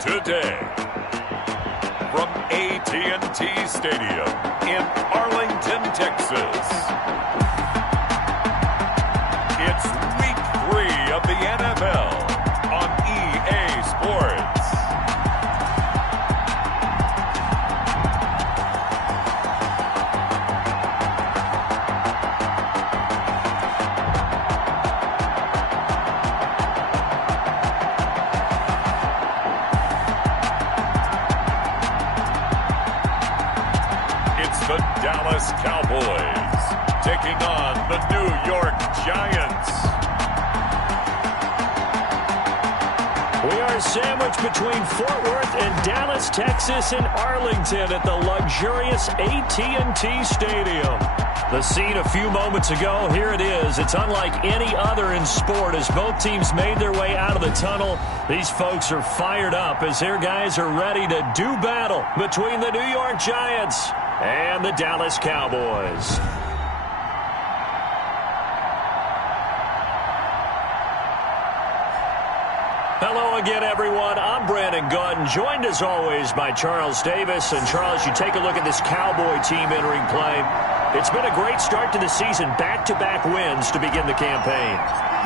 today. From AT&T Stadium in Arlington, Texas. It's Week 3 of the NFL on EA Sports. The Dallas Cowboys taking on the New York Giants. We are sandwiched between Fort Worth and Dallas, Texas, and Arlington at the luxurious AT&T Stadium. The scene a few moments ago, here it is. It's unlike any other in sport as both teams made their way out of the tunnel. These folks are fired up as their guys are ready to do battle between the New York Giants and the Dallas Cowboys. Hello again, everyone. I'm Brandon Gunn, joined as always by Charles Davis. And Charles, you take a look at this Cowboy team entering play. It's been a great start to the season, back-to-back wins to begin the campaign.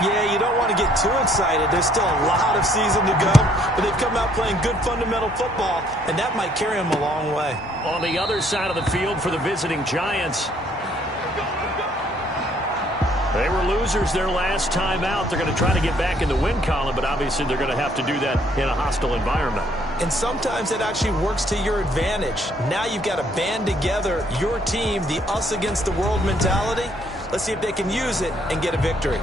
Yeah, you don't want to get too excited. There's still a lot of season to go, but they've come out playing good fundamental football, and that might carry them a long way. On the other side of the field for the visiting Giants, they were losers their last time out. They're going to try to get back in the win column, but obviously they're going to have to do that in a hostile environment. And sometimes it actually works to your advantage. Now you've got to band together your team, the us against the world mentality. Let's see if they can use it and get a victory.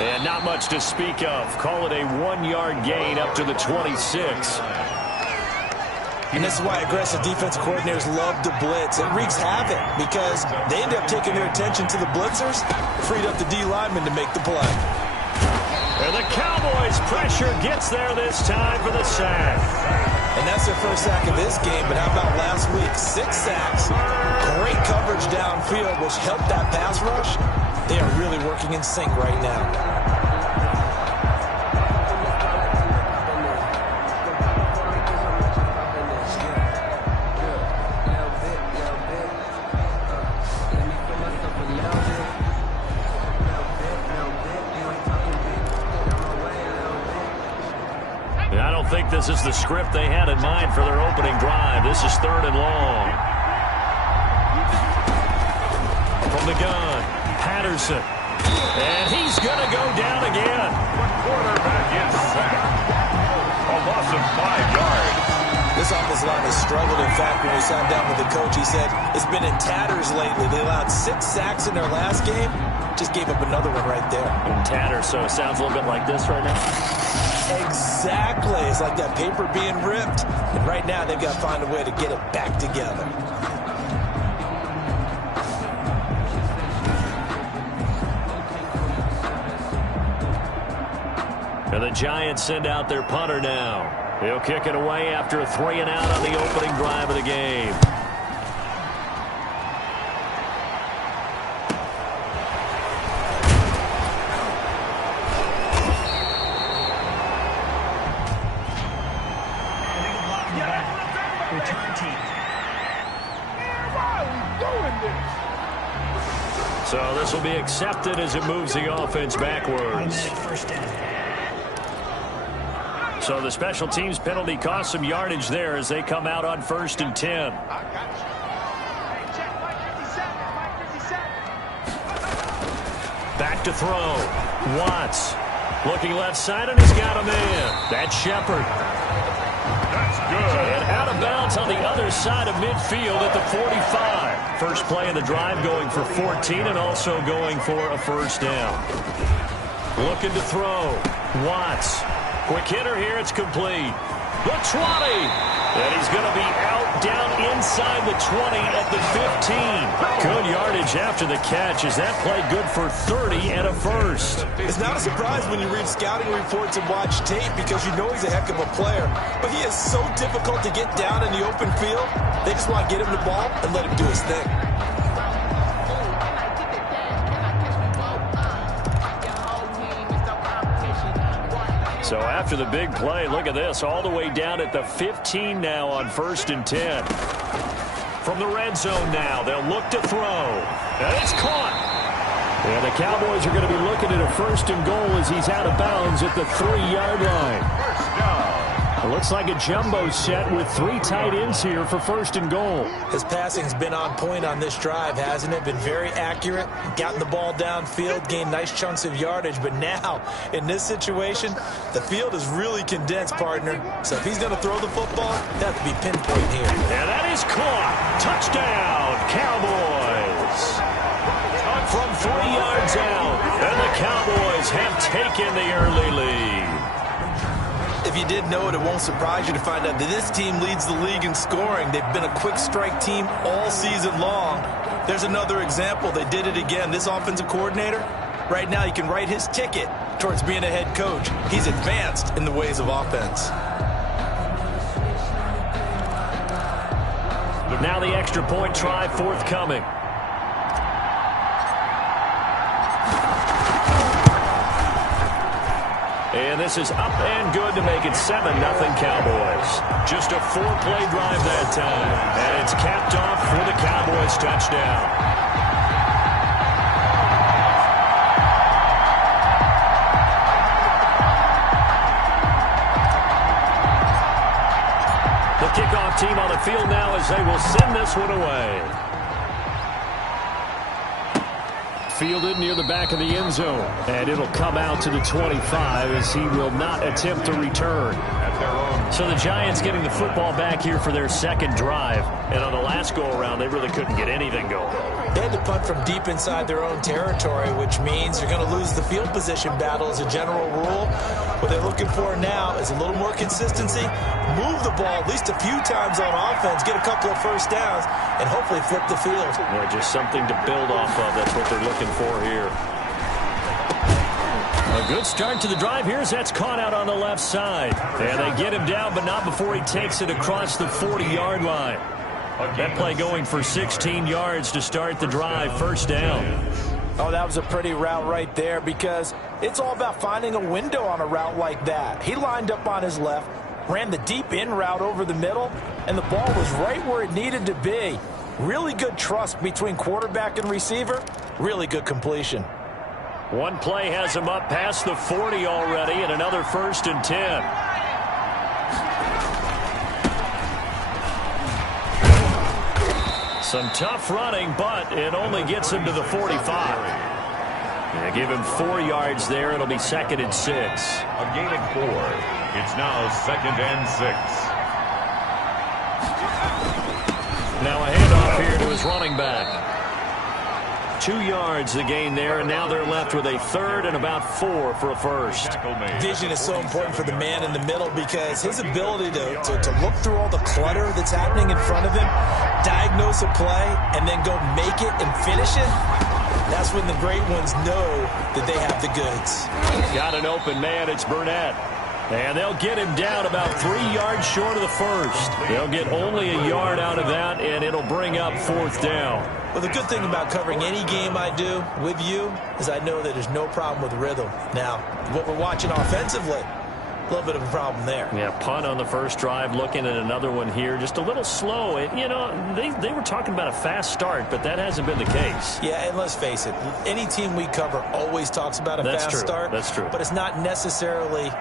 And not much to speak of. Call it a 1-yard gain up to the 26. And this is why aggressive defensive coordinators love to blitz. It wreaks havoc because they end up taking their attention to the blitzers, freed up the D lineman to make the play. And the Cowboys' pressure gets there this time for the sack. And that's their first sack of this game, but how about last week? 6 sacks, great coverage downfield, which helped that pass rush. They are really working in sync right now. I don't think this is the script they had in mind for their opening drive. This is 3rd and long. From the gun, Patterson. And he's going to go down again. The quarterback is sacked. A loss of 5 yards. This offensive line has struggled. In fact, when we sat down with the coach, he said it's been in tatters lately. They allowed 6 sacks in their last game. Just gave up another one right there. In tatters, so it sounds a little bit like this right now. Exactly. It's like that paper being ripped. And right now, they've got to find a way to get it back together. And the Giants send out their punter now. He'll kick it away after a 3-and-out on the opening drive of the game. Return team. Why are we doing this? So this will be accepted as it moves the offense backwards. First down. So the special teams penalty cost some yardage there as they come out on 1st and 10. Back to throw. Watts looking left side, and he's got him in. That's Shepard. That's good. And out of bounds on the other side of midfield at the 45. First play of the drive going for 14 and also going for a first down. Looking to throw. Watts. Quick hitter here. It's complete. The 20. And he's going to be out down inside the 20 at the 15. Good yardage after the catch as that play good for 30 and a first. It's not a surprise when you read scouting reports and watch tape because you know he's a heck of a player. But he is so difficult to get down in the open field. They just want to get him the ball and let him do his thing. So after the big play, look at this, all the way down at the 15 now on 1st and 10. From the red zone now, they'll look to throw. And it's caught. And the Cowboys are going to be looking at a 1st and goal as he's out of bounds at the 3-yard line. First down. It looks like a jumbo set with 3 tight ends here for 1st and goal. His passing's been on point on this drive, hasn't it? Been very accurate, gotten the ball downfield, gained nice chunks of yardage. But now, in this situation, the field is really condensed, partner. So if he's going to throw the football, that would be pinpoint here. And that is caught. Touchdown, Cowboys. From 3 yards out, and the Cowboys have taken the early lead. If you didn't know it, it won't surprise you to find out that this team leads the league in scoring. They've been a quick strike team all season long. There's another example. They did it again. This offensive coordinator, right now he can write his ticket towards being a head coach. He's advanced in the ways of offense. Now the extra point try forthcoming. And this is up and good to make it 7-0 Cowboys. Just a 4-play drive that time. And it's capped off for the Cowboys touchdown. The kickoff team on the field now as they will send this one away. Fielded near the back of the end zone. And it'll come out to the 25 as he will not attempt to return. So the Giants getting the football back here for their 2nd drive. And on the last go-around, they really couldn't get anything going. They had to punt from deep inside their own territory, which means you're going to lose the field position battle as a general rule. What they're looking for now is a little more consistency, move the ball at least a few times on offense, get a couple of first downs, and hopefully flip the field. Yeah, just something to build off of. That's what they're looking for here. A good start to the drive here as that's caught out on the left side. And they get him down, but not before he takes it across the 40-yard line. That play going for 16 yards to start the drive, 1st down. Oh, that was a pretty route right there because it's all about finding a window on a route like that. He lined up on his left, ran the deep in route over the middle, and the ball was right where it needed to be. Really good trust between quarterback and receiver. Really good completion. One play has him up past the 40 already, and another 1st and 10. Some tough running, but it only gets him to the 45. They give him 4 yards there. It'll be 2nd and 6. A gain of 4. It's now 2nd and 6. Now a handoff here to his running back. 2 yards the gain there, and now they're left with a 3rd and about 4 for a first. Vision is so important for the man in the middle because his ability to look through all the clutter that's happening in front of him, diagnose a play, and then go make it and finish it, that's when the great ones know that they have the goods. Got an open man. It's Burnett. And they'll get him down about 3 yards short of the first. They'll get only a yard out of that, and it'll bring up 4th down. Well, the good thing about covering any game I do with you is I know that there's no problem with rhythm. Now, what we're watching offensively, a little bit of a problem there. Yeah, punt on the first drive, looking at another one here. Just a little slow. You know, they were talking about a fast start, but that hasn't been the case. Yeah, and let's face it, any team we cover always talks about a fast start. That's true. But it's not necessarily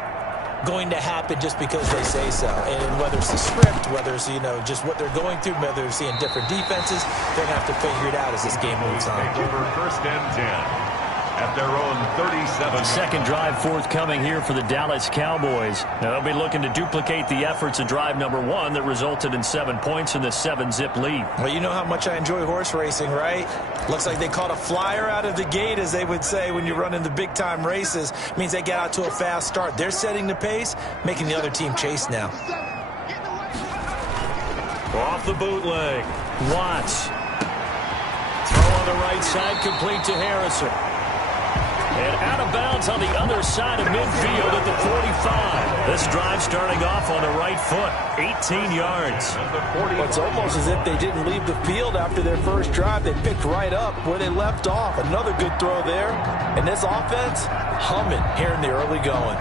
going to happen just because they say so. And whether it's the script, whether it's, just what they're going through, whether they're seeing different defenses, they're going to have to figure it out as this game moves on. Over 1st and 10. At their own 37. Second drive forthcoming here for the Dallas Cowboys. Now they'll be looking to duplicate the efforts of drive number 1 that resulted in 7 points in the 7-zip lead. Well, you know how much I enjoy horse racing, right? Looks like they caught a flyer out of the gate, as they would say when you're running the big-time races. It means they get out to a fast start. They're setting the pace, making the other team chase now. Off the bootleg. Watts. Throw on the right side, complete to Harrison. And out of bounds on the other side of midfield at the 45. This drive starting off on the right foot. 18 yards. It's almost as if they didn't leave the field after their first drive. They picked right up where they left off. Another good throw there. And this offense, humming here in the early going.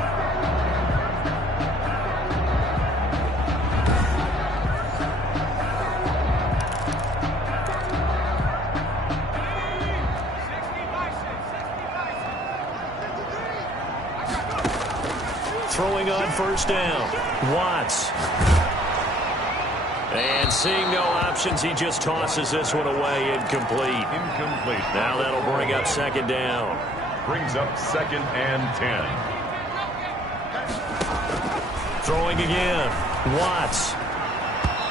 Throwing on first down. Watts. And seeing no options, he just tosses this one away. Incomplete. Now that'll bring up second down. Brings up 2nd and 10. Throwing again. Watts.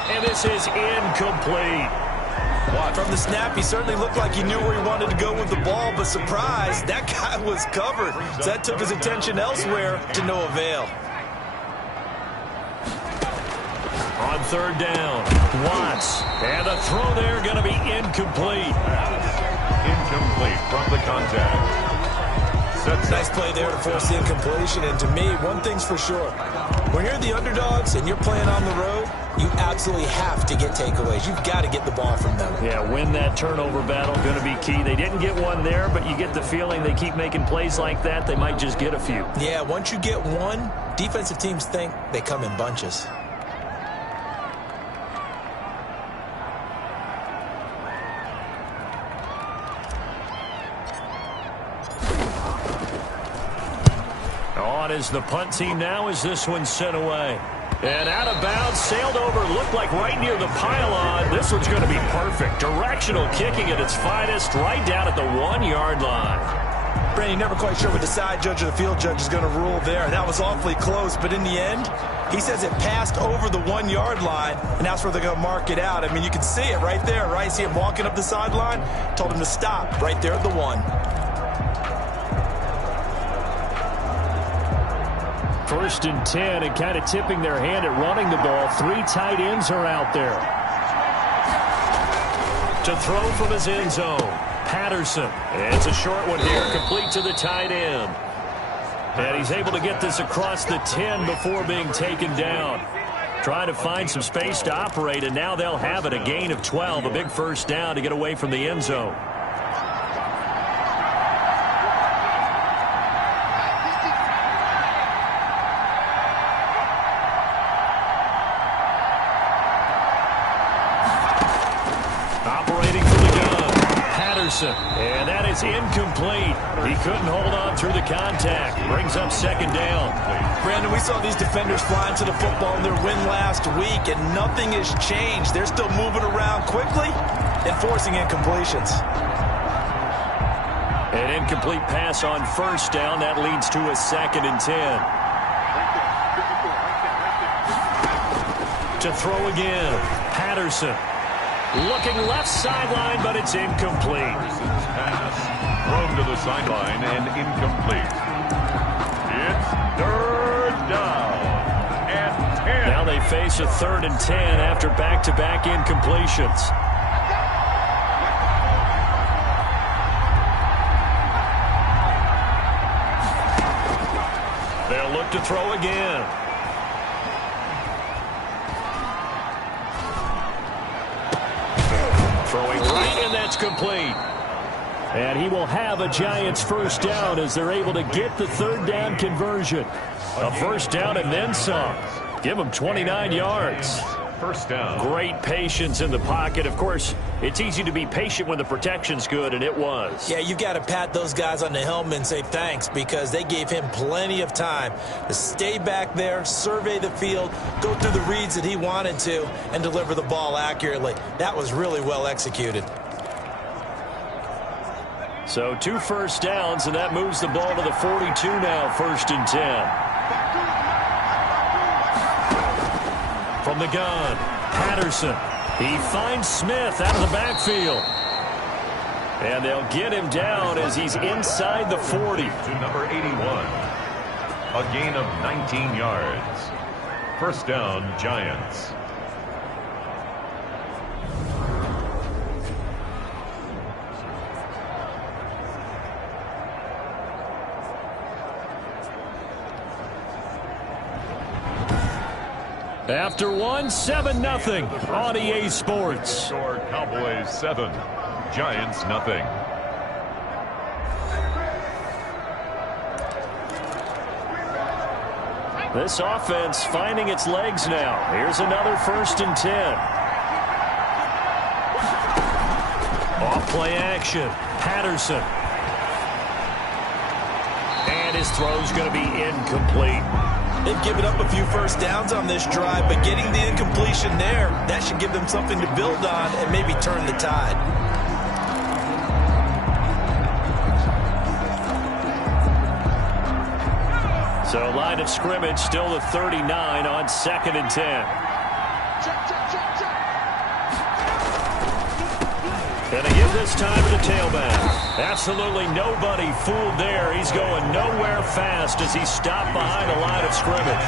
And this is incomplete. From the snap, he certainly looked like he knew where he wanted to go with the ball, but surprise, that guy was covered. So that took his attention elsewhere to no avail. On third down, Watts. And the throw there going to be incomplete. Incomplete from the contact. Nice play there to force the incompletion. And to me, one thing's for sure. When you're the underdogs and you're playing on the road, you absolutely have to get takeaways. You've got to get the ball from them. Yeah, win that turnover battle, going to be key. They didn't get one there, but you get the feeling they keep making plays like that, they might just get a few. Yeah, once you get one, defensive teams think they come in bunches. On is the punt team now as this one's sent away. And out of bounds, sailed over, looked like right near the pylon. This one's going to be perfect. Directional kicking at its finest, right down at the 1-yard line. Brandon, never quite sure what the side judge or the field judge is going to rule there. That was awfully close, but in the end, he says it passed over the 1-yard line, and that's where they're going to mark it out. I mean, you can see it right there, right? See him walking up the sideline? Told him to stop right there at the 1. First and 10, and kind of tipping their hand at running the ball. 3 tight ends are out there. To throw from his end zone, Patterson. It's a short one here, complete to the tight end. And he's able to get this across the 10 before being taken down. Trying to find some space to operate, and now they'll have it. A gain of 12, a big first down to get away from the end zone. And that is incomplete. He couldn't hold on through the contact. Brings up second down. Brandon, we saw these defenders flying to the football in their win last week, and nothing has changed. They're still moving around quickly and forcing incompletions. An incomplete pass on first down. That leads to a 2nd and 10. To throw again, Patterson. Looking left sideline, but it's incomplete. Pass thrown to the sideline and incomplete. It's 3rd down and 10. Now they face a 3rd and 10 after back-to-back incompletions. They'll look to throw again. Throwing right, and that's complete. And he will have a Giants first down as they're able to get the 3rd down conversion. A first down and then some. Give them 29 yards. First down. Great patience in the pocket. Of course, it's easy to be patient when the protection's good, and it was. Yeah, you've got to pat those guys on the helmet and say thanks because they gave him plenty of time to stay back there, survey the field, go through the reads that he wanted to, and deliver the ball accurately. That was really well executed. So 2 first downs, and that moves the ball to the 42 now, 1st and 10. From the gun, Patterson. He finds Smith out of the backfield. And they'll get him down as he's inside the 40. To number 81. A gain of 19 yards. First down, Giants. After one, 7-0 on EA Sports. Score Cowboys 7, Giants nothing. This offense finding its legs now. Here's another 1st and 10. Off play action. Patterson. And his throw's going to be incomplete. They've given up a few first downs on this drive, but getting the incompletion there, that should give them something to build on and maybe turn the tide. So line of scrimmage still the 39 on 2nd and 10. And they give this time to the tailback. Absolutely nobody fooled there. He's going nowhere fast as he's stopped behind the line of scrimmage.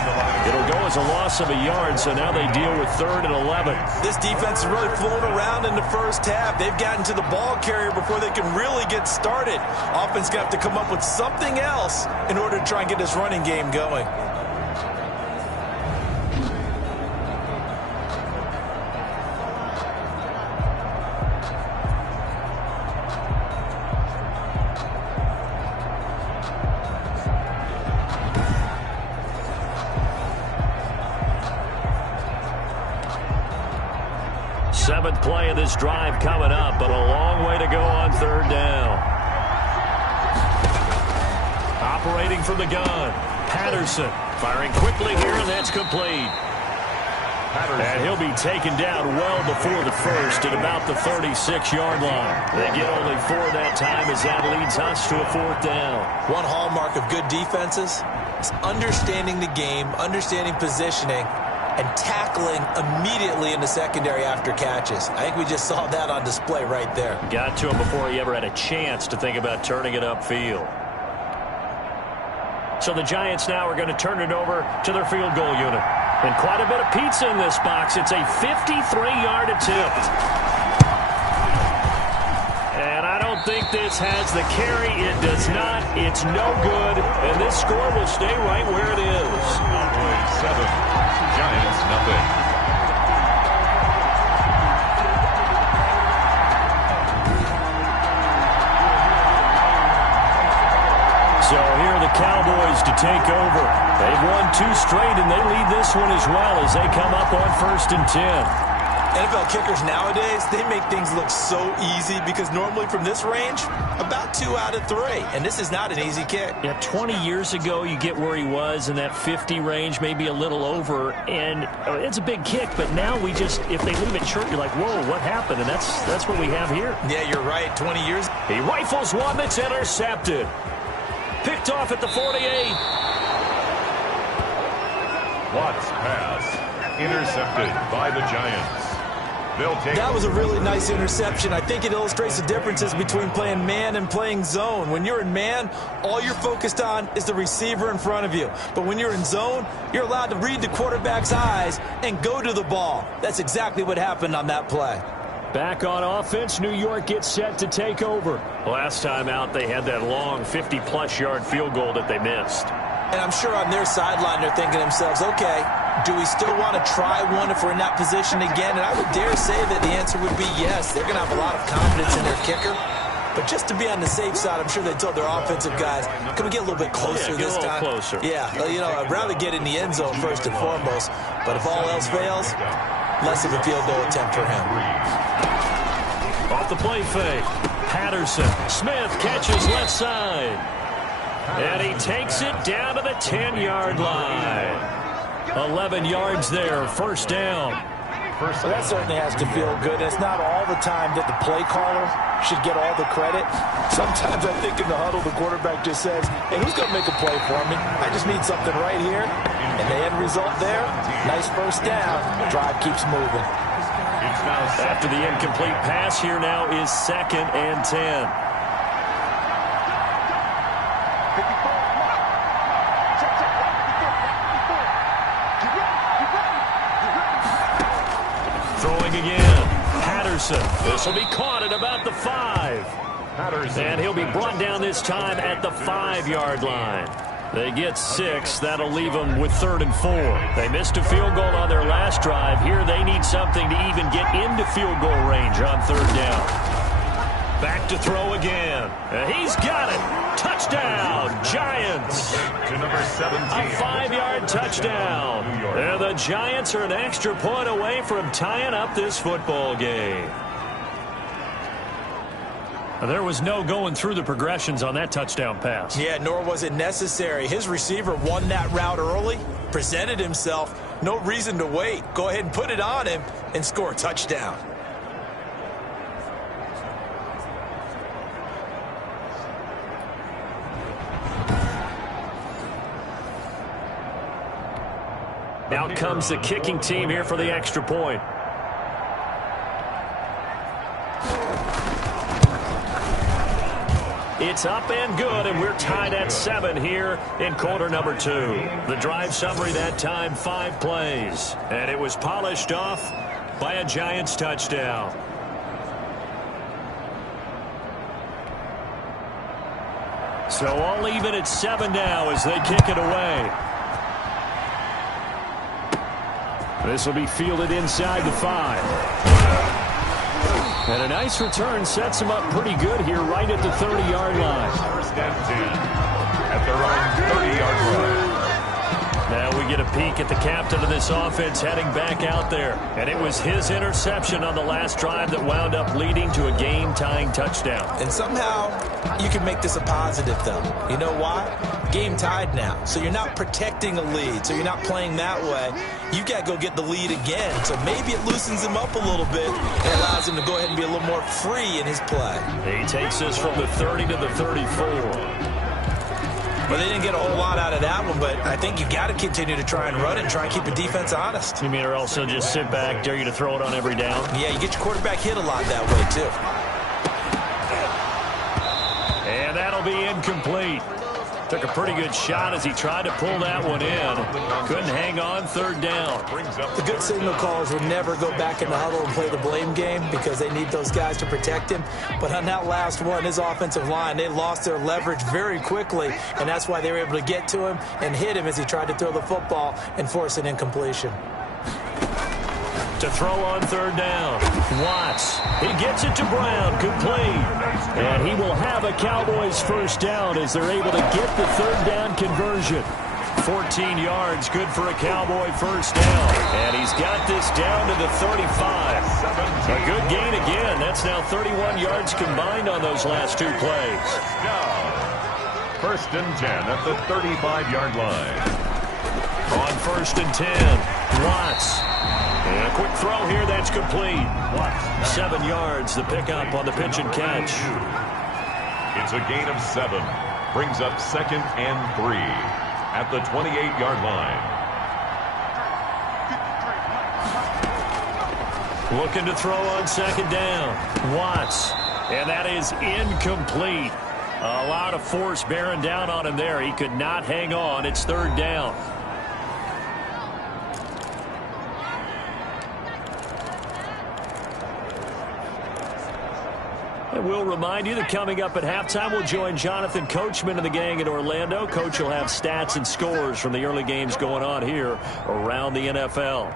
It'll go as a loss of a yard, so now they deal with 3rd and 11. This defense is really fooling around in the first half. They've gotten to the ball carrier before they can really get started. Offense got to come up with something else in order to try and get this running game going. Seventh play of this drive coming up, but a long way to go on 3rd down. Operating from the gun, Patterson firing quickly here, and that's complete. And he'll be taken down well before the 1st at about the 36-yard line. They get only 4 that time as that leads us to a 4th down. One hallmark of good defenses is understanding the game, understanding positioning, and tackling immediately in the secondary after catches. I think we just saw that on display right there. Got to him before he ever had a chance to think about turning it upfield. So the Giants now are going to turn it over to their field goal unit. And quite a bit of pizza in this box. It's a 53-yard attempt. And I don't think this has the carry. It does not. It's no good. And this score will stay right where it is. Cowboys 7, Giants nothing. So here are the Cowboys to take over. They've won 2 straight, and they lead this one as well as they come up on 1st and 10. NFL kickers nowadays, they make things look so easy because normally from this range, about 2 out of 3. And this is not an easy kick. Yeah, 20 years ago, you get where he was in that 50 range, maybe a little over, and it's a big kick. But now we just, if they leave it short, you're like, whoa, what happened? And that's what we have here. Yeah, you're right. 20 years. He rifles one that's intercepted. Picked off at the 48. Watt's pass intercepted by the Giants. That was a really nice interception. I think it illustrates the differences between playing man and playing zone. When you're in man, all you're focused on is the receiver in front of you. But when you're in zone, you're allowed to read the quarterback's eyes and go to the ball. That's exactly what happened on that play. Back on offense, New York gets set to take over. Last time out, they had that long 50-plus yard field goal that they missed. And I'm sure on their sideline, they're thinking to themselves, okay, do we still want to try one if we're in that position again? And I would dare say that the answer would be yes. They're going to have a lot of confidence in their kicker. But just to be on the safe side, I'm sure they told their offensive guys, can we get a little bit closer this time? Closer. Yeah, you know, I'd rather get in the end zone first and foremost. But if all else fails, less of a field goal attempt for him. Off the play fake. Patterson. Smith catches left side. And he takes it down to the 10-yard line. 11 yards there, 1st down. Well, that certainly has to feel good. It's not all the time that the play caller should get all the credit. Sometimes I think in the huddle, the quarterback just says, hey, who's going to make a play for me? I just need something right here. And the end result there, nice 1st down. The drive keeps moving. After the incomplete pass, here now is 2nd and 10. Throwing again. Patterson. This will be caught at about the 5. And he'll be brought down this time at the 5-yard line. They get 6. That'll leave them with 3rd and 4. They missed a field goal on their last drive. Here they need something to even get into field goal range on 3rd down. Back to throw again. And he's got it. Touchdown, Giants. To number 17. A 5-yard touchdown. And the Giants are an extra point away from tying up this football game. There was no going through the progressions on that touchdown pass. Yeah, nor was it necessary. His receiver won that route early, presented himself. No reason to wait. Go ahead and put it on him and score a touchdown. Out comes the kicking team here for the extra point. It's up and good, and we're tied at 7 here in quarter number 2. The drive summary that time, 5 plays. And it was polished off by a Giants touchdown. So all even at 7 now as they kick it away. This will be fielded inside the 5. And a nice return sets him up pretty good here right at the 30-yard line. 1st and 10 at their own 30-yard line. Now we get a peek at the captain of this offense heading back out there. And it was his interception on the last drive that wound up leading to a game-tying touchdown. And somehow you can make this a positive, though. You know why? Game tied now. So you're not protecting a lead. So you're not playing that way. You got to go get the lead again. So maybe it loosens him up a little bit and allows him to go ahead and be a little more free in his play. He takes this from the 30 to the 34. Well, they didn't get a whole lot out of that one, but I think you got to continue to try and run it and try and keep the defense honest. You mean or also just sit back, dare you to throw it on every down? Yeah, you get your quarterback hit a lot that way, too. And that'll be incomplete. Took a pretty good shot as he tried to pull that one in. Couldn't hang on, 3rd down. The good signal callers would never go back in the huddle and play the blame game because they need those guys to protect him. But on that last one, his offensive line, they lost their leverage very quickly, and that's why they were able to get to him and hit him as he tried to throw the football and force an incompletion. To throw on 3rd down. Watts. He gets it to Brown. Complete. And he will have a Cowboys 1st down as they're able to get the 3rd down conversion. 14 yards. Good for a Cowboy 1st down. And he's got this down to the 35. A good gain again. That's now 31 yards combined on those last 2 plays. 1st and 10 at the 35-yard line. On 1st and 10. Watts. And a quick throw here, that's complete. 7 yards, the pickup on the pitch and catch. It's a gain of 7. Brings up 2nd and 3 at the 28-yard line. Looking to throw on 2nd down. Watts. And that is incomplete. A lot of force bearing down on him there. He could not hang on. It's 3rd down. And we'll remind you that coming up at halftime, we'll join Jonathan Coachman and the gang in Orlando. Coach will have stats and scores from the early games going on here around the NFL.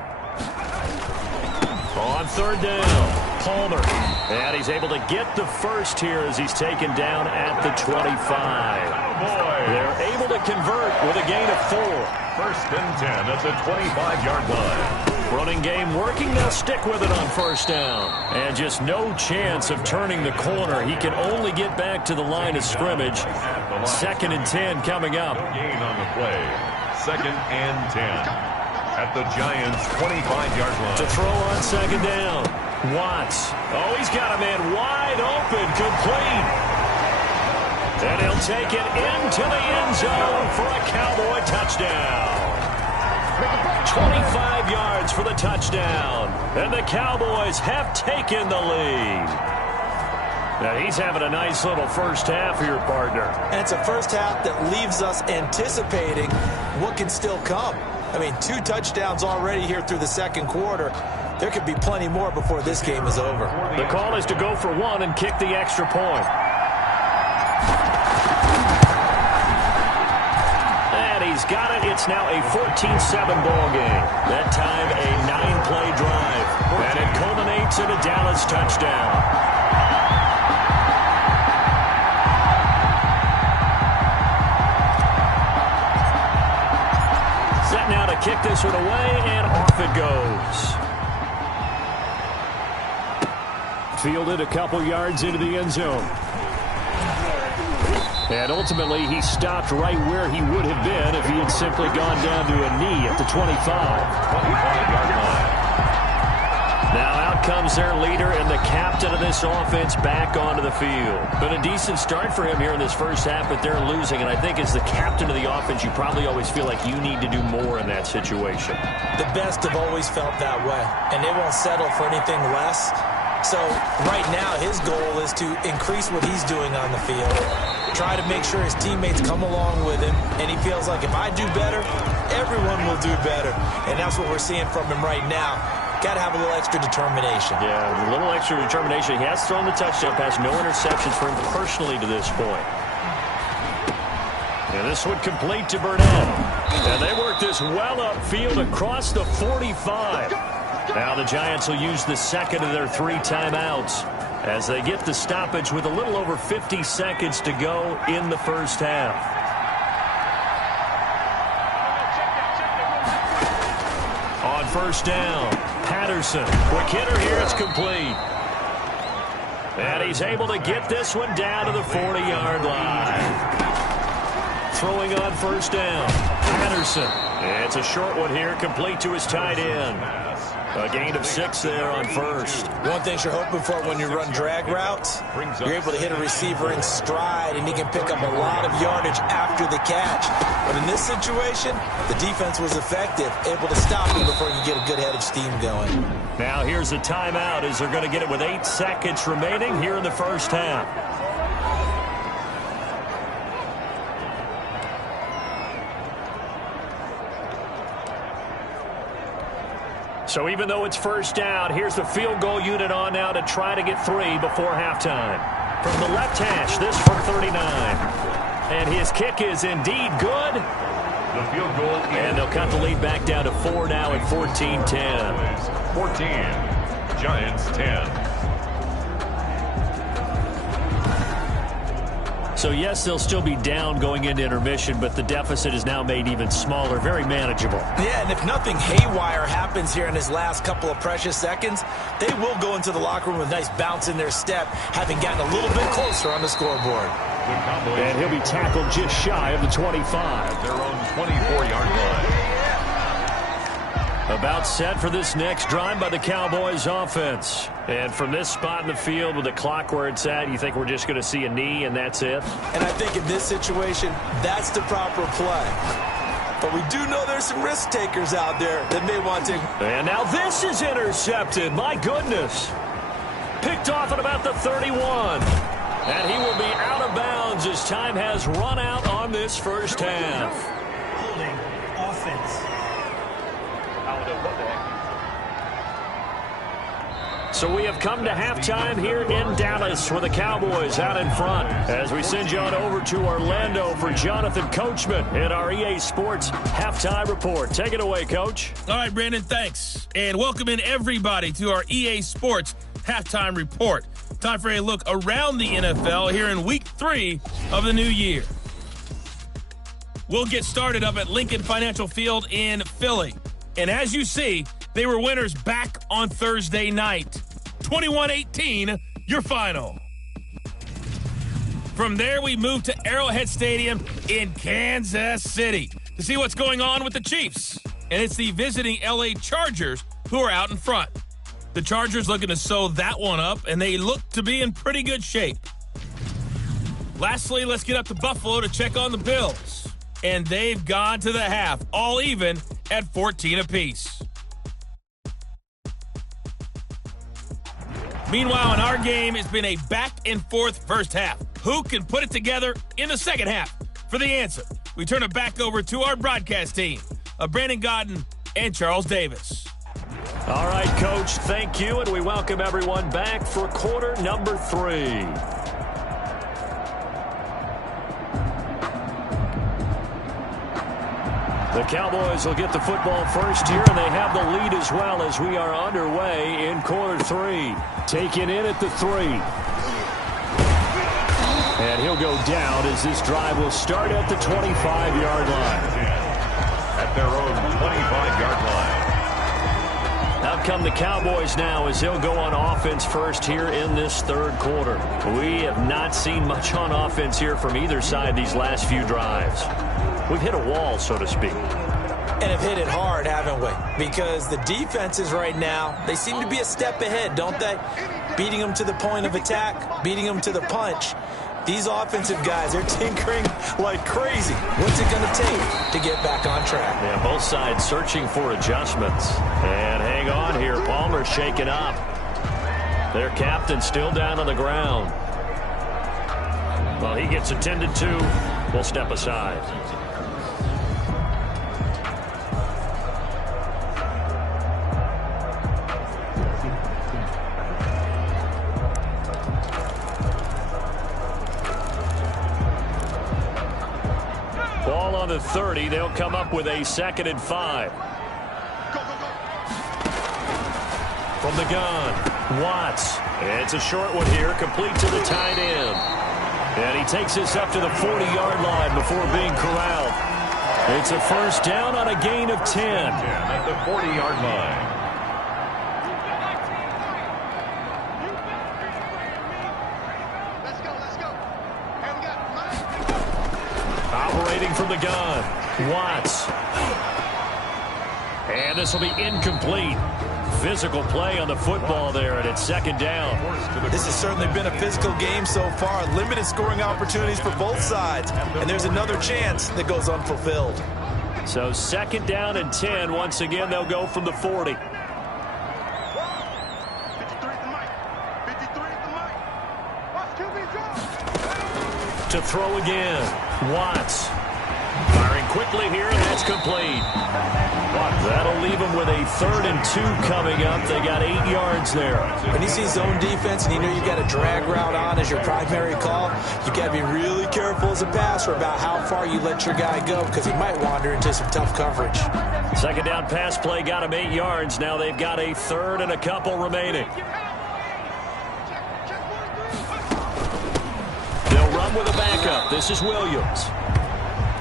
On 3rd down, Palmer. And he's able to get the first here as he's taken down at the 25. They're able to convert with a gain of 4. 1st and 10 at the 25-yard line. Running game working. They'll stick with it on 1st down. And just no chance of turning the corner. He can only get back to the line of scrimmage. 2nd and 10 coming up. Gain on the play. 2nd and 10 at the Giants' 25-yard line. To throw on 2nd down. Watts. Oh, he's got a man wide open. Complete. And he'll take it into the end zone for a Cowboy touchdown. 25 yards for the touchdown. And the Cowboys have taken the lead. Now he's having a nice little first half here, partner. And it's a first half that leaves us anticipating what can still come. I mean, 2 touchdowns already here through the 2nd quarter. There could be plenty more before this game is over. The call is to go for 1 and kick the extra point. got it. It's now a 14-7 ball game. That time a 9-play drive. And it culminates in a Dallas touchdown. Set now to kick this one away, and off it goes. Fielded a couple yards into the end zone. And ultimately, he stopped right where he would have been if he had simply gone down to a knee at the 25. 25-yard line. Now out comes their leader and the captain of this offense back onto the field. Been a decent start for him here in this first half, but they're losing. And I think as the captain of the offense, you probably always feel like you need to do more in that situation. The best have always felt that way, and they won't settle for anything less. So right now, his goal is to increase what he's doing on the field. Try to make sure his teammates come along with him, and he feels like if I do better, everyone will do better. And that's what we're seeing from him right now. Got to have a little extra determination. Yeah, a little extra determination. He has thrown the touchdown pass, no interceptions for him personally to this point. And this one complete to Burnett. And they work this well upfield across the 45. Now the Giants will use the second of their 3 timeouts as they get the stoppage with a little over 50 seconds to go in the first half. On first down, Patterson. Quick hitter here, it's complete. And he's able to get this one down to the 40-yard line. Throwing on first down, Patterson. It's a short one here, complete to his tight end. A gain of 6 there on first. One thing you're hoping for when you run drag routes, you're able to hit a receiver in stride, and he can pick up a lot of yardage after the catch. But in this situation, the defense was effective, able to stop him before you get a good head of steam going. Now here's a timeout as they're going to get it with 8 seconds remaining here in the first half. So even though it's first down, here's the field goal unit on now to try to get 3 before halftime. From the left hash, this from 39. And his kick is indeed good. The field goal is and they'll cut the lead back down to 4 now at 14-10. 14, Giants 10. So, yes, they'll still be down going into intermission, but the deficit is now made even smaller, very manageable. Yeah, and if nothing haywire happens here in his last couple of precious seconds, they will go into the locker room with a nice bounce in their step, having gotten a little bit closer on the scoreboard. And he'll be tackled just shy of the 25. Their own 24-yard line. About set for this next drive by the Cowboys offense. And from this spot in the field with the clock where it's at, you think we're just going to see a knee and that's it? And I think in this situation, that's the proper play. But we do know there's some risk takers out there that may want to. And now this is intercepted. My goodness. Picked off at about the 31. And he will be out of bounds as time has run out on this first half. Holding offense. So we have come to halftime here in Dallas with the Cowboys out in front as we send you on over to Orlando for Jonathan Coachman in our EA Sports Halftime Report. Take it away, Coach. All right, Brandon, thanks. And welcome in everybody to our EA Sports Halftime Report. Time for a look around the NFL here in Week 3 of the new year. We'll get started up at Lincoln Financial Field in Philly. And as you see, they were winners back on Thursday night. 21-18, your final. From there, we move to Arrowhead Stadium in Kansas City to see what's going on with the Chiefs. And it's the visiting LA Chargers who are out in front. The Chargers looking to sew that one up, and they look to be in pretty good shape. Lastly, let's get up to Buffalo to check on the Bills. And they've gone to the half, all even at 14 apiece. Meanwhile, in our game, it's been a back-and-forth first half. Who can put it together in the second half? For the answer, we turn it back over to our broadcast team of Brandon Godden and Charles Davis. All right, Coach, thank you, and we welcome everyone back for quarter number 3. The Cowboys will get the football first here, and they have the lead as well as we are underway in quarter 3. Taken in at the 3. And he'll go down as this drive will start at the 25-yard line. At their own 25-yard line. Out come the Cowboys now as they'll go on offense first here in this third quarter. We have not seen much on offense here from either side these last few drives. We've hit a wall, so to speak. And have hit it hard, haven't we? Because the defenses right now, they seem to be a step ahead, don't they? Beating them to the point of attack, beating them to the punch. These offensive guys, they're tinkering like crazy. What's it going to take to get back on track? Yeah, both sides searching for adjustments. And hang on here. Palmer's shaken up. Their captain still down on the ground. Well, he gets attended to. We'll step aside. Ball on the 30. They'll come up with a 2nd and 5. From the gun, Watts. It's a short one here, complete to the tight end. And he takes this up to the 40-yard line before being corralled. It's a first down on a gain of 10. At the 40-yard line. Operating from the gun, Watts. And this will be incomplete. Physical play on the football there, and it's 2nd down. This has certainly been a physical game so far. Limited scoring opportunities for both sides. And there's another chance that goes unfulfilled. So 2nd down and 10. Once again, they'll go from the 40. To throw again, Watts. Firing quickly here, and that's complete. That'll leave them with a 3rd and 2 coming up. They got 8 yards there. When you see zone defense and you know you've got a drag route on as your primary call, you got to be really careful as a passer about how far you let your guy go because he might wander into some tough coverage. 2nd down pass play got him 8 yards. Now they've got a 3rd and a couple remaining. They'll run with a backup. This is Williams.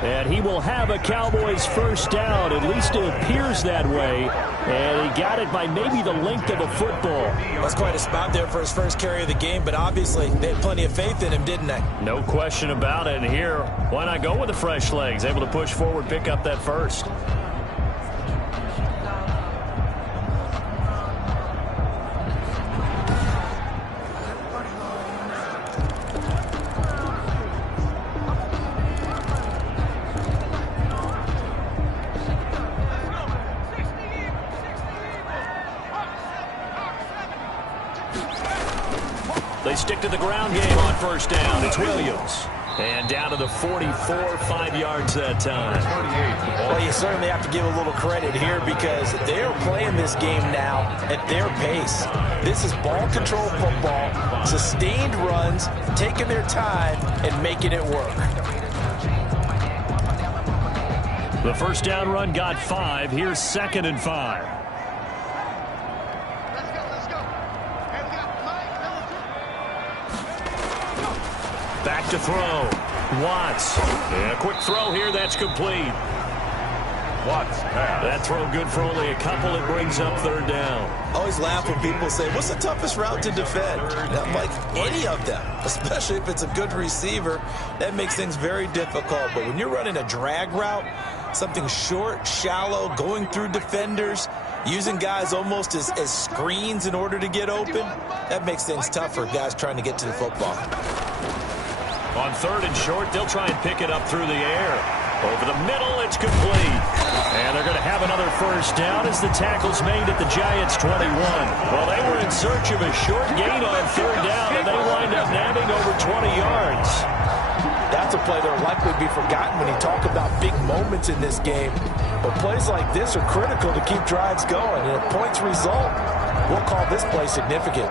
And he will have a Cowboys first down. At least it appears that way. And he got it by maybe the length of a football. That's quite a spot there for his first carry of the game, but obviously they had plenty of faith in him, didn't they? No question about it. And here, why not go with the fresh legs? Able to push forward, pick up that first. They stick to the ground game on first down. It's Williams. And down to the 44, 5 yards that time. Well, you certainly have to give a little credit here because they're playing this game now at their pace. This is ball control football, sustained runs, taking their time and making it work. The first down run got 5. Here's 2nd and 5. Back to throw. Watts. And a quick throw here. That's complete. Watts pass. That throw good for only a couple. It brings up 3rd down. Always laugh when people say, what's the toughest route to defend? I'm like, any of them, especially if it's a good receiver. That makes things very difficult. But when you're running a drag route, something short, shallow, going through defenders, using guys almost as screens in order to get open, that makes things tough for guys trying to get to the football. On 3rd and short, they'll try and pick it up through the air. Over the middle, it's complete. And they're going to have another first down as the tackle's made at the Giants' 21. Well, they were in search of a short gain on 3rd down, and they wind up nabbing over 20 yards. That's a play that will likely be forgotten when you talk about big moments in this game. But plays like this are critical to keep drives going. And if points result, we'll call this play significant.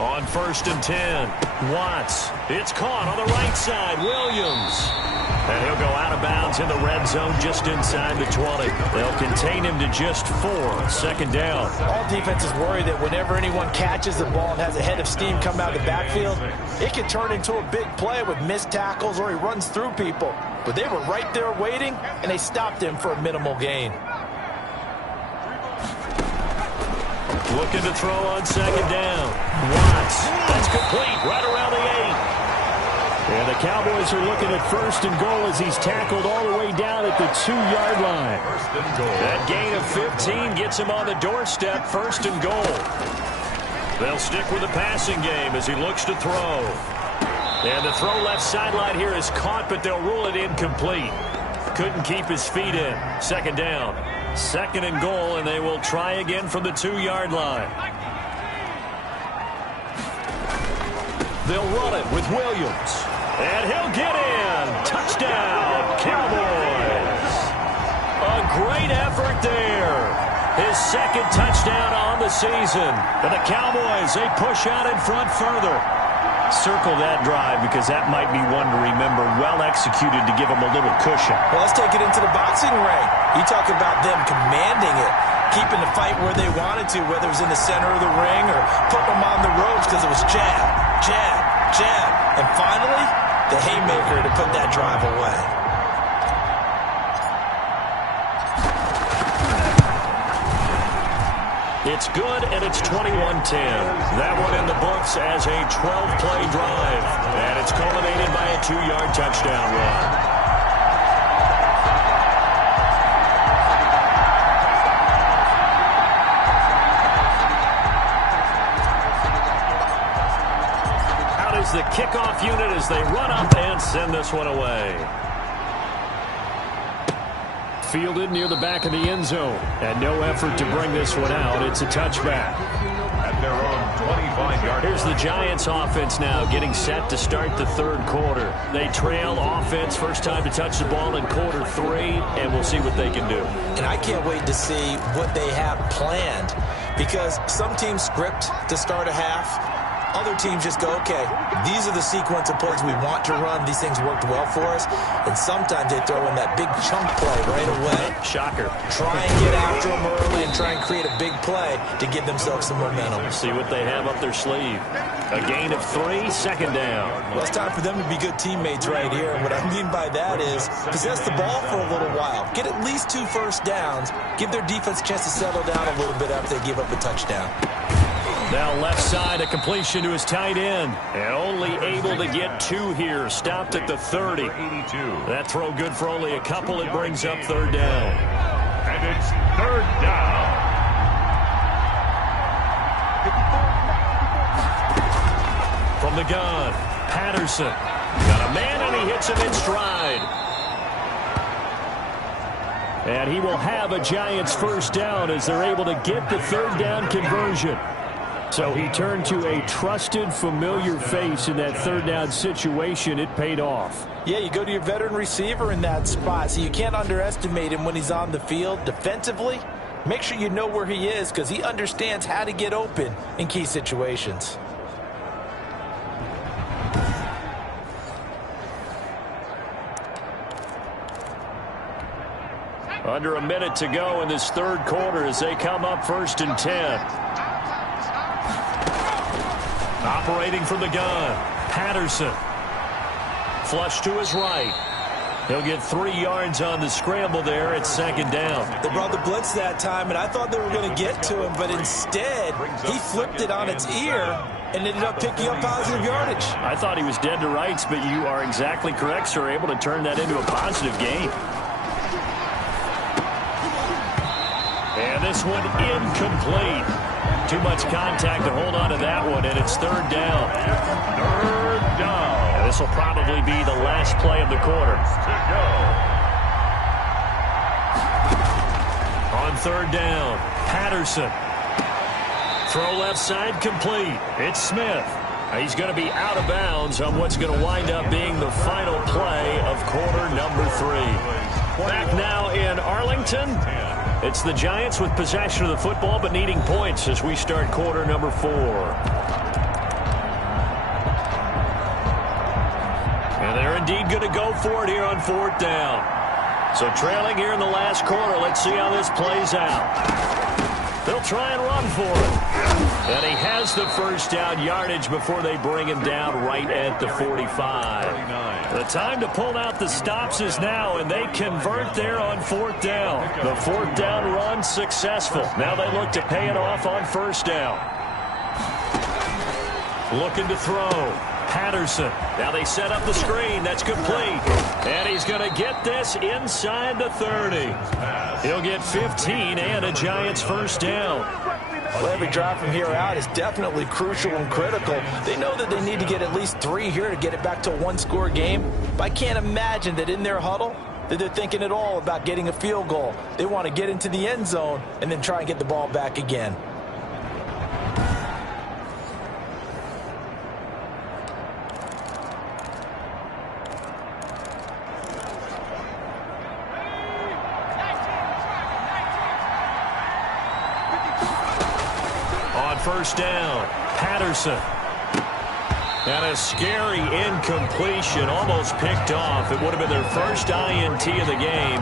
On 1st and 10, Watts. It's caught on the right side. Williams. And he'll go out of bounds in the red zone just inside the 20. They'll contain him to just 4. 2nd down. All defenses worry that whenever anyone catches the ball and has a head of steam come out of the backfield, it can turn into a big play with missed tackles or he runs through people. But they were right there waiting, and they stopped him for a minimal gain. Looking to throw on 2nd down. Watts. That's complete right around the 8. And the Cowboys are looking at 1st and goal as he's tackled all the way down at the 2-yard line. That gain of 15 gets him on the doorstep. 1st and goal. They'll stick with the passing game as he looks to throw. And the throw left sideline here is caught, but they'll rule it incomplete. Couldn't keep his feet in. 2nd down. 2nd and goal, and they will try again from the 2-yard line. They'll run it with Williams. And he'll get in. Touchdown, Cowboys. A great effort there. His 2nd touchdown on the season. And the Cowboys, they push out in front further. Circle that drive because that might be one to remember. Well executed to give them a little cushion. Well, let's take it into the boxing ring. You talk about them commanding it, keeping the fight where they wanted to, whether it was in the center of the ring or putting them on the ropes because it was jab, jab, jab. And finally, the haymaker to put that drive away. It's good, and it's 21-10. That one in the books as a 12-play drive. And it's culminated by a 2-yard touchdown run. Out is the kickoff unit as they run up and send this one away. Fielded near the back of the end zone. And no effort to bring this one out. It's a touchback. At their own 25-yard line. Here's the Giants offense now getting set to start the 3rd quarter. They trail offense. First time to touch the ball in quarter 3. And we'll see what they can do. And I can't wait to see what they have planned. Because some teams script to start a half. Other teams just go, okay, these are the sequence of plays we want to run. These things worked well for us. And sometimes they throw in that big chunk play right away. Shocker. Try and get after them early and try and create a big play to give themselves some momentum. See what they have up their sleeve. A gain of 3, 2nd down. Well, it's time for them to be good teammates right here. And what I mean by that is possess the ball for a little while. Get at least 2 first downs. Give their defense a chance to settle down a little bit after they give up a touchdown. Now left side, a completion to his tight end. And only able to get 2 here. Stopped at the 30. That throw good for only a couple. It brings up 3rd down. And it's 3rd down. From the gun, Patterson. Got a man and he hits him in stride. And he will have a Giants 1st down as they're able to get the 3rd down conversion. So he turned to a trusted, familiar face in that 3rd down situation. It paid off. Yeah, you go to your veteran receiver in that spot, so you can't underestimate him when he's on the field. Defensively, make sure you know where he is because he understands how to get open in key situations. Under a minute to go in this 3rd quarter as they come up 1st and 10. Operating from the gun, Patterson. Flush to his right. He'll get 3 yards on the scramble there at 2nd down. They brought the blitz that time, and I thought they were going to get to him, but instead, he flipped it on its ear and ended up picking up positive yardage. I thought he was dead to rights, but you are exactly correct, sir. Able to turn that into a positive gain. And this one incomplete. Too much contact to hold on to that one, and it's 3rd down. 3rd down. And this will probably be the last play of the quarter. On 3rd down, Patterson. Throw left side complete. It's Smith. He's going to be out of bounds on what's going to wind up being the final play of quarter number 3. Back now in Arlington. It's the Giants with possession of the football but needing points as we start quarter number 4. And they're indeed going to go for it here on 4th down. So trailing here in the last quarter. Let's see how this plays out. They'll try and run for it. And he has the first down yardage before they bring him down right at the 45. The time to pull out the stops is now, and they convert there on 4th down. The 4th down run successful. Now they look to pay it off on 1st down. Looking to throw. Patterson. Now they set up the screen. That's complete. And he's going to get this inside the 30. He'll get 15 and a Giants first down. Well, every drive from here out is definitely crucial and critical. They know that they need to get at least 3 here to get it back to a one-score game. But I can't imagine that in their huddle that they're thinking at all about getting a field goal. They want to get into the end zone and then try and get the ball back again. First down, Patterson. And a scary incompletion, almost picked off. It would have been their first INT of the game.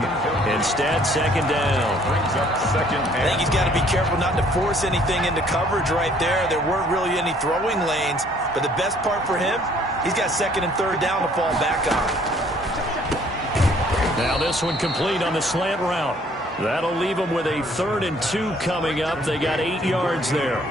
Instead, second down. Brings up second I think he's got to be careful not to force anything into coverage right there. There weren't really any throwing lanes. But the best part for him, he's got 2nd and 3rd down to fall back on. Now this one complete on the slant route. That'll leave them with a 3rd and 2 coming up. They got 8 yards there.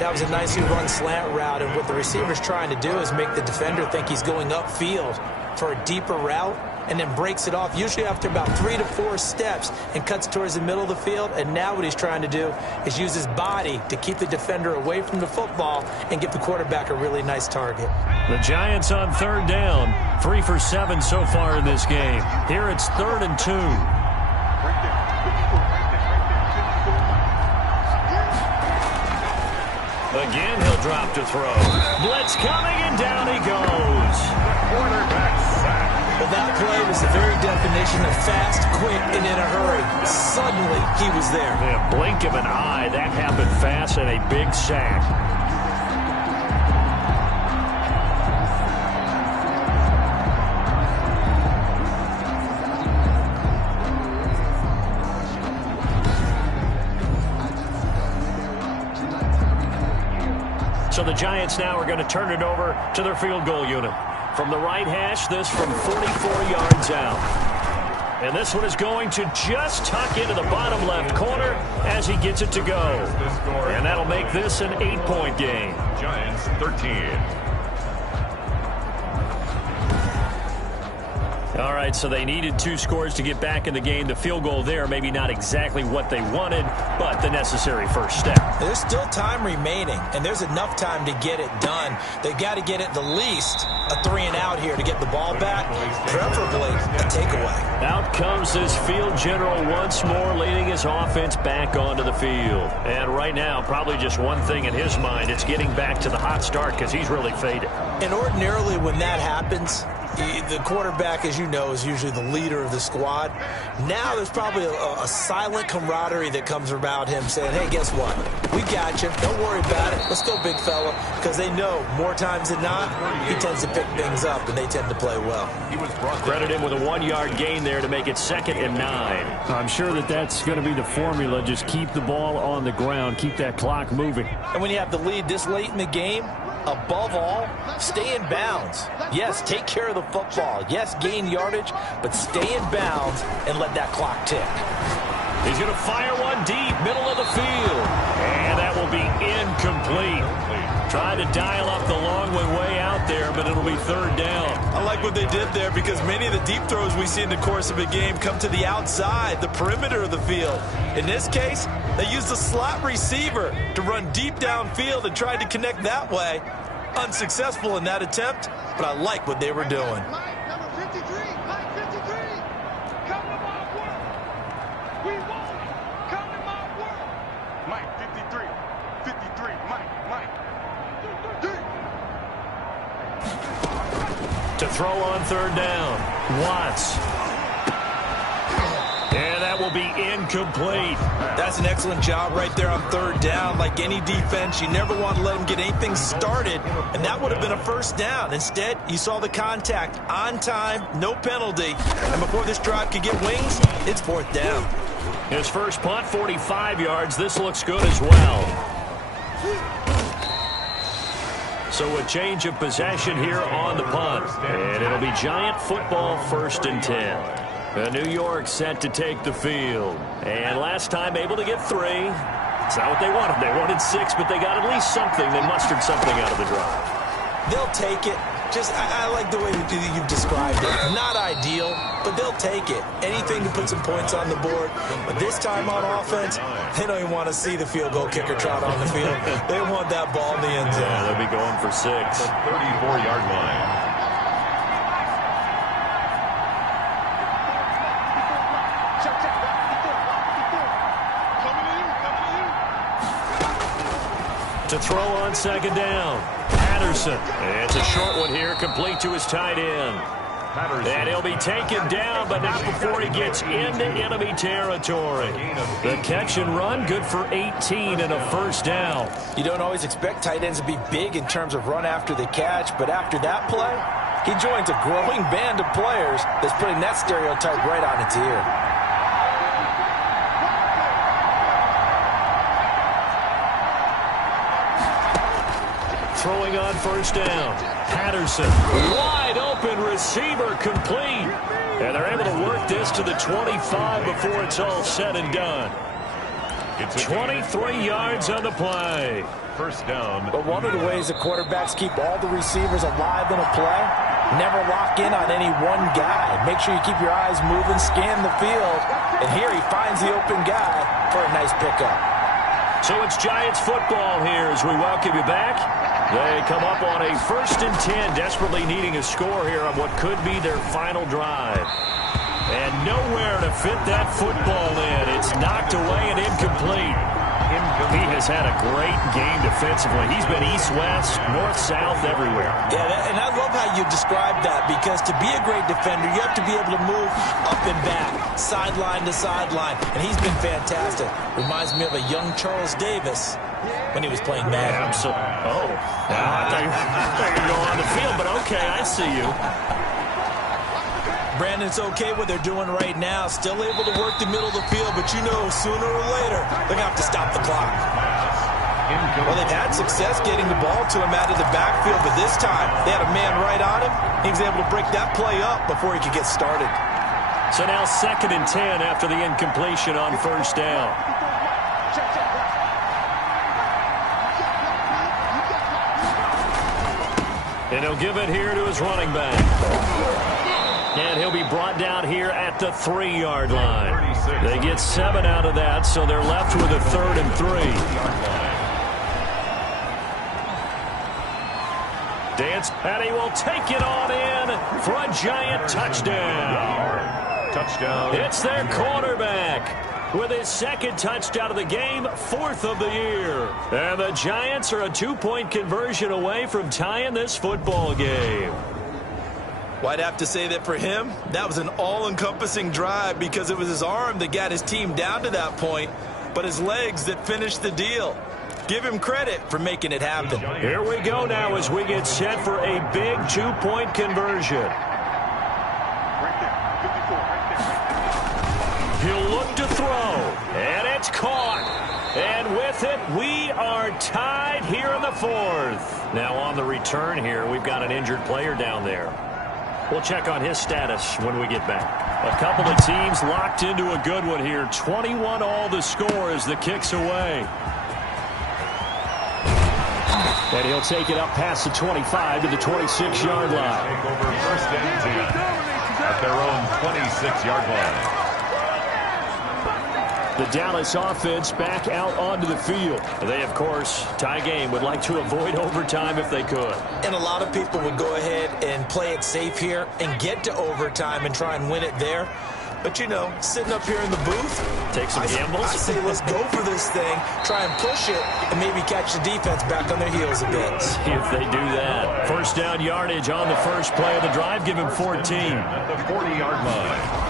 That was a nicely run slant route, and what the receiver's trying to do is make the defender think he's going upfield for a deeper route and then breaks it off, usually after about 3 to 4 steps, and cuts towards the middle of the field. And now what he's trying to do is use his body to keep the defender away from the football and give the quarterback a really nice target. The Giants on 3rd down, 3 for 7 so far in this game. Here it's 3rd and 2. Again, he'll drop to throw. Blitz coming, and down he goes. quarterback sack. Well, that play was the very definition of fast, quick, and in a hurry. Suddenly, he was there. Yeah, blink of an eye, that happened fast, and a big sack. So the Giants now are going to turn it over to their field goal unit. From the right hash, this from 44 yards out. And this one is going to just tuck into the bottom left corner as he gets it to go. And that'll make this an 8-point game. Giants 13. All right, so they needed 2 scores to get back in the game. The field goal there, maybe not exactly what they wanted, but the necessary first step. There's still time remaining, and there's enough time to get it done. They've got to get at the least a 3-and-out here to get the ball back, preferably a takeaway. Out comes this field general once more, leading his offense back onto the field. And right now, probably just one thing in his mind, it's getting back to the hot start because he's really faded. And ordinarily when that happens, the quarterback, as you know, is usually the leader of the squad. Now there's probably a silent camaraderie that comes about him saying, hey, guess what? We got you. Don't worry about it. Let's go, big fella. Because they know more times than not, he tends to pick things up, and they tend to play well. He was brought Credit him with a 1-yard gain there to make it 2nd and 9. I'm sure that's going to be the formula. Just keep the ball on the ground. Keep that clock moving. And when you have the lead this late in the game, above all, stay in bounds. Yes, take care of the football. Yes, gain yardage, but stay in bounds and let that clock tick. He's going to fire one deep, middle of the field. And that will be incomplete. Trying to dial up the long way out there, but it'll be 3rd down. I like what they did there because many of the deep throws we see in the course of a game come to the outside, the perimeter of the field. In this case, they used a slot receiver to run deep downfield and tried to connect that way. Unsuccessful in that attempt, but I like what they were doing. Number 53, Mike 53. Come to my world. We want it. Come to my world. Mike 53. 53. Mike. To throw on 3rd down. Watts. And that will be incomplete. That's an excellent job right there on third down. Like any defense, you never want to let them get anything started, and that would have been a first down. Instead, you saw the contact on time, no penalty, and before this drive could get wings, it's fourth down. His first punt, 45 yards. This looks good as well. So a change of possession here on the punt. And it'll be Giant football, 1st and 10. New York set to take the field. And last time able to get 3. It's not what they wanted. They wanted 6, but they got at least something. They mustered something out of the drive. They'll take it. I like the way you've described it. Not ideal, but they'll take it. Anything to put some points on the board. But this time on offense, they don't even want to see the field goal kicker trot on the field. They want that ball in the end zone. Yeah, they'll be going for 6. 34-yard line. To throw on 2nd down. Patterson. It's a short one here, complete to his tight end. And he'll be taken down, but not before he gets into enemy territory. The catch and run, good for 18 and a first down. You don't always expect tight ends to be big in terms of run after the catch, but after that play, he joins a growing band of players that's putting that stereotype right on its ear. Throwing on 1st down. Patterson, wide open receiver, complete. And they're able to work this to the 25 before it's all said and done. 23 yards on the play. First down. But one of the ways the quarterbacks keep all the receivers alive in a play, never lock in on any one guy. Make sure you keep your eyes moving, scan the field. And here he finds the open guy for a nice pickup. So it's Giants football here as we welcome you back. They come up on a 1st and 10, desperately needing a score here on what could be their final drive. And nowhere to fit that football in. It's knocked away and incomplete. He has had a great game defensively. He's been east-west, north-south, everywhere. Yeah, and I love how you described that, because to be a great defender, you have to be able to move up and back, sideline to sideline, and he's been fantastic. Reminds me of a young Charles Davis when he was playing Madden. Absolutely. Oh, I thought you were going on the field, but okay, I see you. Brandon, it's okay what they're doing right now. Still able to work the middle of the field, but you know sooner or later they're going to have to stop the clock. Well, they've had success getting the ball to him out of the backfield, but this time they had a man right on him. He was able to break that play up before he could get started. So now 2nd and 10 after the incompletion on 1st down. And he'll give it here to his running back. And he'll be brought down here at the 3-yard line. They get 7 out of that, so they're left with a 3rd and 3. Dance, and he will take it on in for a Giant touchdown. Touchdown. It's their quarterback with his 2nd touchdown of the game, 4th of the year. And the Giants are a 2-point conversion away from tying this football game. Well, I'd have to say that for him, that was an all-encompassing drive, because it was his arm that got his team down to that point, but his legs that finished the deal. Give him credit for making it happen. Here we go now as we get set for a big 2-point conversion. He'll look to throw, and it's caught. And with it, we are tied here in the 4th. Now on the return here, we've got an injured player down there. We'll check on his status when we get back. A couple of teams locked into a good one here. 21 all the score as the kick's away. And he'll take it up past the 25 to the 26-yard line. Take over 1st and 10 at their own 26-yard line. The Dallas offense back out onto the field. They, of course, tie game, would like to avoid overtime if they could. And a lot of people would go ahead and play it safe here and get to overtime and try and win it there. But, you know, sitting up here in the booth, take some gambles. I say let's go for this thing, try and push it, and maybe catch the defense back on their heels a bit. See if they do that. First down yardage on the first play of the drive. Give him 14. At the 40-yard line.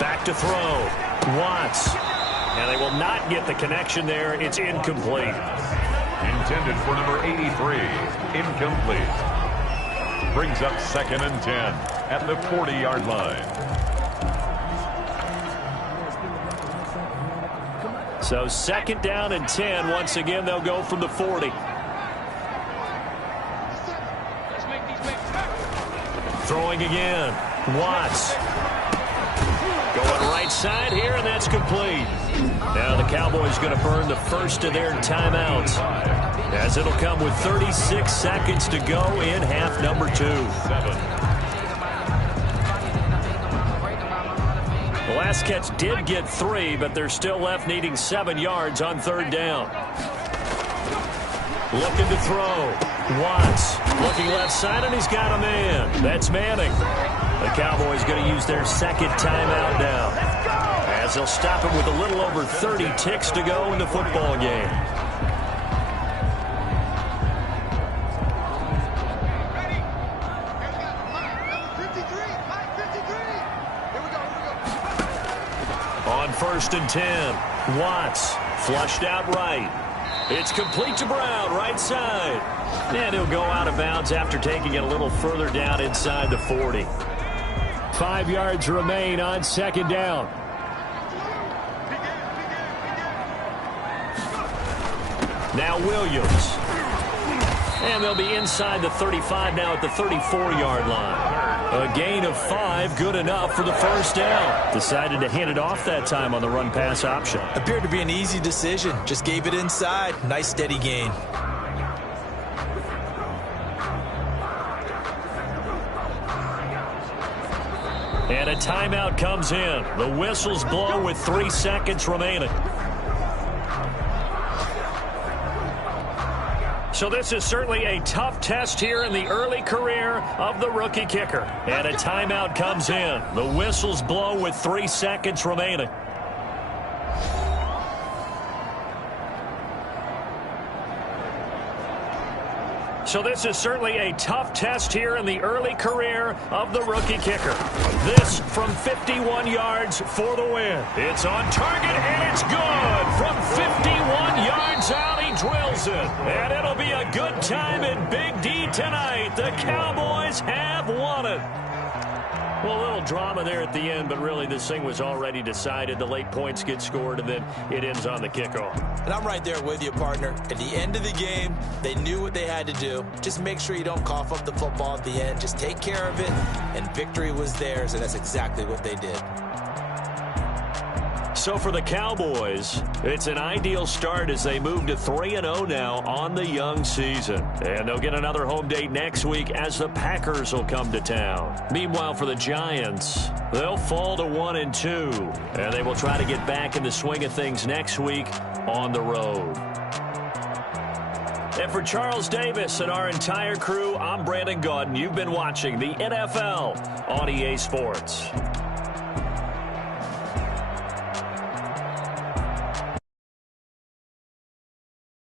Back back to throw. Watts. And they will not get the connection there. It's incomplete. Intended for number 83. Incomplete. Brings up 2nd and 10 at the 40-yard line. So 2nd down and 10. Once again, they'll go from the 40. Throwing again. Watts. Going right side here, and that's complete. Now the Cowboys going to burn the first of their timeouts, as it'll come with 36 seconds to go in half number 2. The last catch did get 3, but they're still left needing 7 yards on 3rd down. Looking to throw. Watts looking left side, and he's got a man. That's Manning. The Cowboys going to use their 2nd timeout now, as they'll stop him with a little over 30 ticks to go in the football game. On 1st and 10, Watts flushed out right. It's complete to Brown, right side. And he'll go out of bounds after taking it a little further down inside the 40. 5 yards remain on 2nd down. Now Williams. And they'll be inside the 35 now at the 34-yard line. A gain of 5, good enough for the 1st down. Decided to hand it off that time on the run-pass option. Appeared to be an easy decision. Just gave it inside. Nice steady gain. And a timeout comes in. The whistles blow with 3 seconds remaining. So this is certainly a tough test here in the early career of the rookie kicker. And a timeout comes in. The whistles blow with 3 seconds remaining. So this is certainly a tough test here in the early career of the rookie kicker. This from 51 yards for the win. It's on target, and it's good. From 51 yards out, he drills it. And it'll be a good time in Big D tonight. The Cowboys have won it. Well, a little drama there at the end, but really this thing was already decided. The late points get scored, and then it ends on the kickoff. And I'm right there with you, partner. At the end of the game, they knew what they had to do. Just make sure you don't cough up the football at the end. Just take care of it, and victory was theirs, and that's exactly what they did. So for the Cowboys, it's an ideal start as they move to 3-0 now on the young season. And they'll get another home date next week as the Packers will come to town. Meanwhile, for the Giants, they'll fall to 1-2. And they will try to get back in the swing of things next week on the road. And for Charles Davis and our entire crew, I'm Brandon Gaudin. You've been watching the NFL on EA Sports.